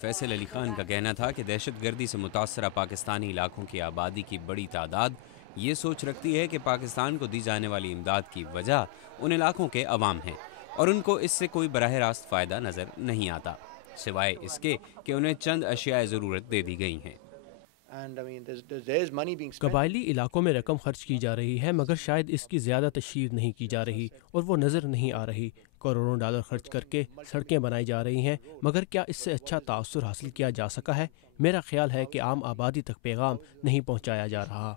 فیصل علی خان کا کہنا تھا کہ دہشت گردی سے متاثرہ پاکستانی علاقوں کی آبادی کی بڑی تعداد یہ سوچ رکھتی ہے کہ پاکستان کو دی جانے والی امداد کی وجہ ان علاقوں کے عوام ہیں اور ان کو اس سے کوئی براہ راست فائدہ نظر نہیں آتا، سوائے اس کے کہ انہیں چند اشیاء ضرورت دے دی گئی ہیں۔ قبائلی علاقوں میں رقم خرچ کی جا رہی ہے مگر شاید اس کی زیادہ تشہیر نہیں کی جا رہی اور وہ نظر نہیں آ رہی۔ کروڑوں ڈالر خرچ کر کے سڑکیں بنائی جا رہی ہیں مگر کیا اس سے اچھا تاثر حاصل کیا جا سکا ہے؟ میرا خیال ہے کہ عام آبادی تک پیغام نہیں پہنچایا جا رہا۔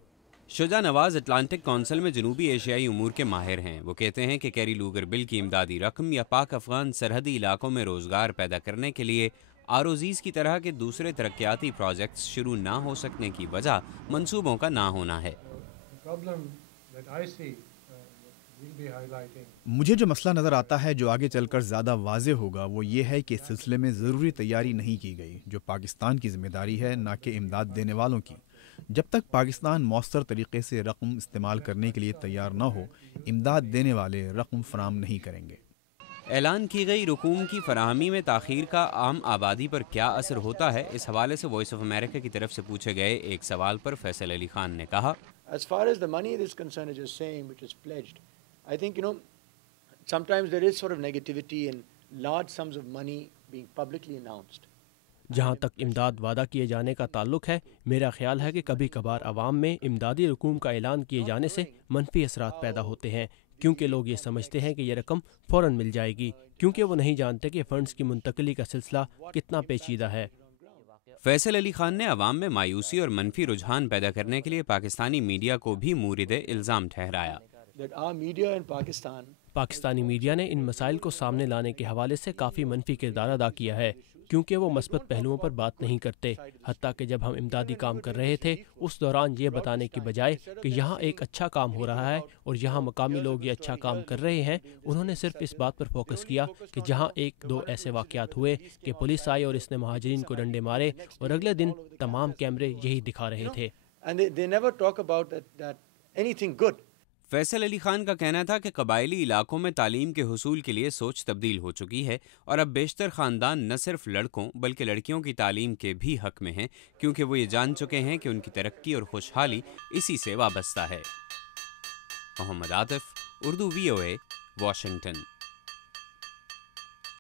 شجاع نواز اٹلانٹک کونسل میں جنوبی ایشیائی امور کے ماہر ہیں۔ وہ کہتے ہیں کہ کیری لوگر بل کی امدادی رقم یا پاک افغان سرحدی علاقوں میں روزگار پیدا کرنے کے لیے آروزیز کی طرح کے دوسرے ترقیاتی پروجیکٹس شروع نہ ہو سکنے کی وجہ منصوبوں کا نہ ہونا ہے۔ مجھے جو مسئلہ نظر آتا ہے جو آگے چل کر زیادہ واضح ہوگا وہ یہ ہے کہ اس سلسلے میں ضروری تیاری نہیں کی گئی، جو پاکستان کی ذمہ داری ہے نہ کہ امداد دینے والوں کی۔ جب تک پاکستان مؤثر طریقے سے رقم استعمال کرنے کے لیے تیار نہ ہو، امداد دینے والے رقم فراہم نہیں کریں گے۔ اعلان کی گئی رقوم کی فراہمی میں تاخیر کا عام آبادی پر کیا اثر ہوتا ہے، اس حوالے سے وائس آف امریکہ کی طرف سے پوچھے گئے ایک سوال پر فیصل علی خان نے کہا، As far as the money is concerned, it is same, which is pledged. I think, sometimes there is sort of negativity in large sums of money being publicly announced. جہاں تک امداد وعدہ کیے جانے کا تعلق ہے، میرا خیال ہے کہ کبھی کبھار عوام میں امدادی رقوم کا اعلان کیے جانے سے منفی اثرات پیدا ہوتے ہیں، کیونکہ لوگ یہ سمجھتے ہیں کہ یہ رقم فوراً مل جائے گی، کیونکہ وہ نہیں جانتے کہ فنڈز کی منتقلی کا سلسلہ کتنا پیچیدہ ہے۔ فیصل علی خان نے عوام میں مایوسی اور منفی رجحان پیدا کرنے کے لیے پاکستانی میڈیا کو بھی مورد الزام ٹھہرایا۔ پاکستانی میڈیا نے ان مسائل کو سامنے لانے کے حوالے سے کافی منفی کردار ادا کیا ہے، کیونکہ وہ مثبت پہلوؤں پر بات نہیں کرتے، حتیٰ کہ جب ہم امدادی کام کر رہے تھے اس دوران یہ بتانے کی بجائے کہ یہاں ایک اچھا کام ہو رہا ہے اور یہاں مقامی لوگ یہ اچھا کام کر رہے ہیں، انہوں نے صرف اس بات پر فوکس کیا کہ جہاں ایک دو ایسے واقعات ہوئے کہ پولیس آئی اور اس نے مہاجرین کو ڈنڈے مارے اور اگلے دن تمام کیمرے یہی دکھا رہے تھے۔ فیصل علی خان کا کہنا تھا کہ قبائلی علاقوں میں تعلیم کے حصول کے لیے سوچ تبدیل ہو چکی ہے اور اب بیشتر خاندان نہ صرف لڑکوں بلکہ لڑکیوں کی تعلیم کے بھی حق میں ہیں، کیونکہ وہ یہ جان چکے ہیں کہ ان کی ترقی اور خوشحالی اسی سے وابستہ ہے۔ محمد عاطف، اردو VOA، واشنگٹن۔